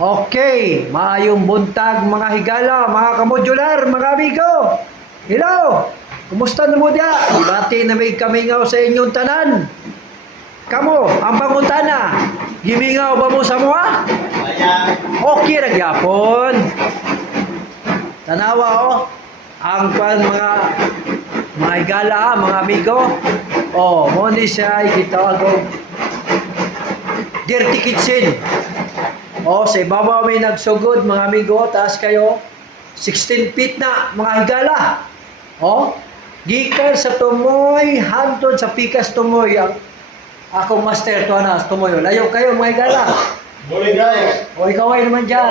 Okay, maayong buntag mga higala, mga kamodular, mga amigo. Hello, kumusta na mo dia? Ibati na may kamingaw sa inyong tanan. Kamo, ang pangutana, gimingaw ba mo sa mua? Okay ra gyapon. Tanawa ang mga higala, mga amigo. Mo ni siya gitawag og dirty kitchen. Sa ibabaw may nagsugod mga amigo, taas kayo 16 feet na mga higala. Gikan sa tumoy hantod sa pikas tumoy ang akong master to na tumoy. Layo kayo mga higala. Morning guys. Ikaw ay naman dyan.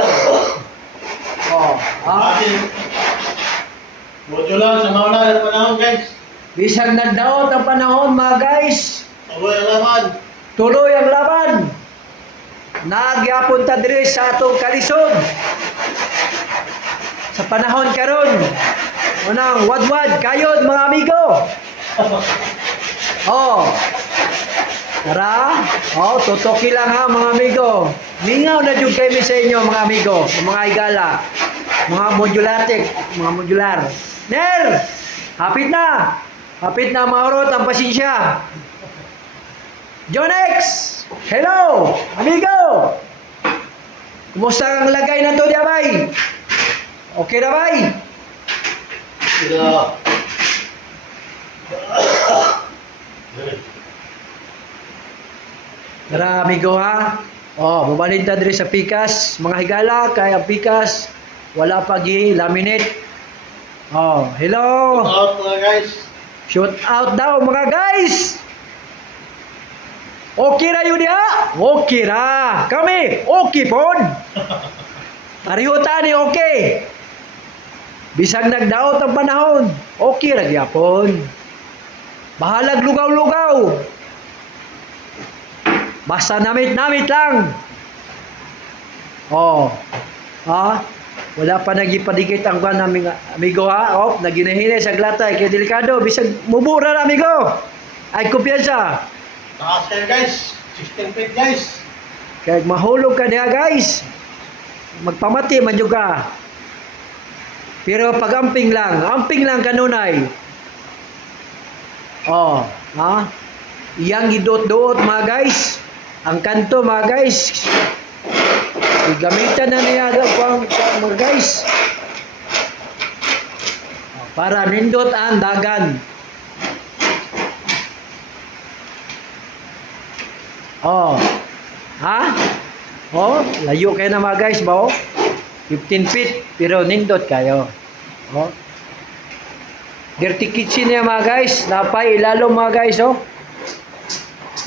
Modular sa mauna ng panahon guys. Bisag nagdaot ang panahon mga guys. Tuloy ang laban. Tuloy ang laban. Nagyapon ta diri sa atong kalisod. Sa panahon karon, unang wadwad kayod mga amigo. Tara, tutoki lang ha mga amigo. Mingaw na jud kami sa inyo mga amigo, mga higala, mga modulatic, mga modular. Ner, hapit na maurot ang pasensya. Jonex, hello, amigo. Kumusta ang lagay na to diya, bay? Okay na, bay? Yeah. Tara, amigo ha. Bubalin ta diri sa pikas, mga higala, kay ang pikas wala pa gi laminate. Hello. Out mga guys. Shoot out daw mga guys. Okay ra yun ya? Okay ra. Kami, okay pon. Parihuta ni okay. Bisag nagdaot ang panahon, okay ra gyapon. Bahalag lugaw-lugaw. Basta namit-namit lang. Wala pa nagipadikit ang kwan naming amigo ha. Naginahinay sa glatay kay delikado. Bisag mubura na amigo. Ay kumpiyansa. Taas kayo guys. 16 feet guys. Kaya mahulog ka niya guys. Magpamati man ka. Pero pag amping lang kanunay. Iyang idot-doot mga guys. Ang kanto mga guys. Gamitan na niya mga guys. Para nindot ang dagan. Layo kayo na mga guys ba? 15 feet pero nindot kayo. Dirty kitchen niya mga guys. Napay ilalom mga guys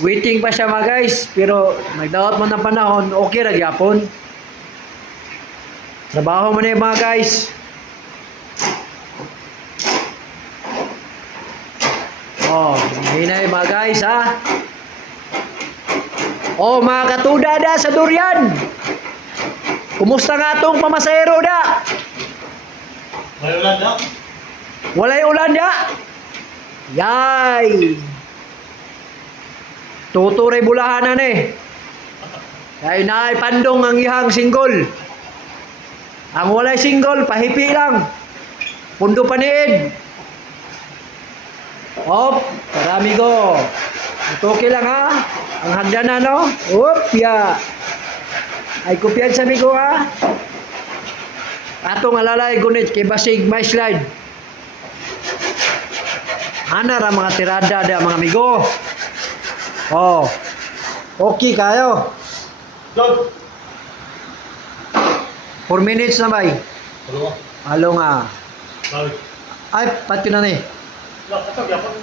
Waiting pa siya mga guys. Pero nagdaot mo ng panahon, okay ra gyapon. Trabaho mo na mga guys. Hinay mga guys ha. Mga katuda da sa durian. Kumusta nga itong pamasahero da? May ulan na? Walay ulan da? Yay! Tuturay bulahanan Kaya naay pandong ang ihang single. Ang walay single, pahipi lang. Pundo paniid. Tara amigo. Okay lang ha. Ang hagdanan Ay kumpiyansa amigo ha. Atong alalay gunit kay basig may slide. Ana ra mga tirada da mga amigo. Okay kayo. Dog. 4 minutes na bay. Hello. Halo nga. Balik. Ay, pati na ni. Ito, yapon.